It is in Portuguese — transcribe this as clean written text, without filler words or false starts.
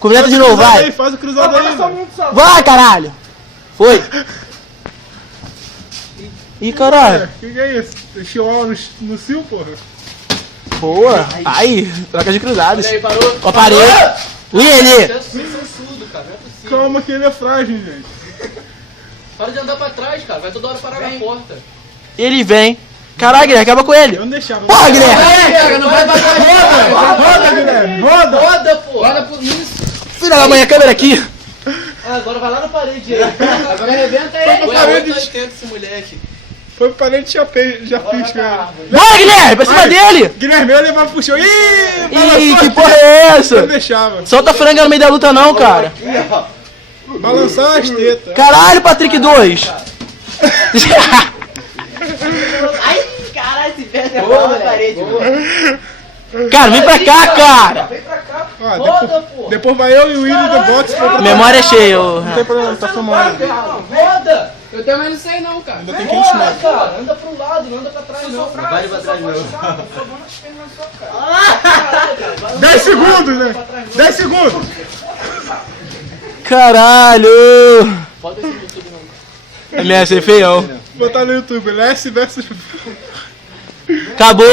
Completa de novo, vai. Faz o cruzado aí, mano. Vai, caralho. Foi. Ih, caralho. Que é isso? Chihuahua no cio, porra? Boa. Aí, troca de cruzadas. Olha aí, parou. Ó, parei. Willi. Vocês são surdos, cara. Não é possível. Calma que ele é frágil, gente. Para de andar pra trás, cara. Vai toda hora parar na porta. Ele vem. Caralho, Guilherme, acaba com ele. Eu não deixava. Porra, Guilherme. Cara, não vai bater. Roda, Guilherme, roda. Roda, pô. Roda por isso. Filha da mãe, a câmera aqui. Ah, agora vai lá na parede aí. Agora arrebenta ele. Ué, 880 esse moleque. Foi pra parede já fiz, cara. Vai, Guilherme, pra cima dele. Guilherme, eu levava pro chão. Ih, Ih, balançou que aqui. porra é Eu essa? não deixava. Solta a franga no meio da luta não, cara. Balançar as tetas. Caralho, Patrick 2. Ai, caralho, esse pé é boa na parede, mano. Cara, vem pra cá, cara. Ó, depois vai eu e o William do boxe pra Memória cheia, ô. Não tem problema, tá filmando. Roda. Eu também não sei não, cara. Ainda tem 500 metros. Cara, anda pro lado, não anda pra trás não. Não vai pra trás não. 10 segundos, né? 10 segundos. Caralho. Pode ser no YouTube não. MSC feião. Botar no YouTube, Less versus... Acabou.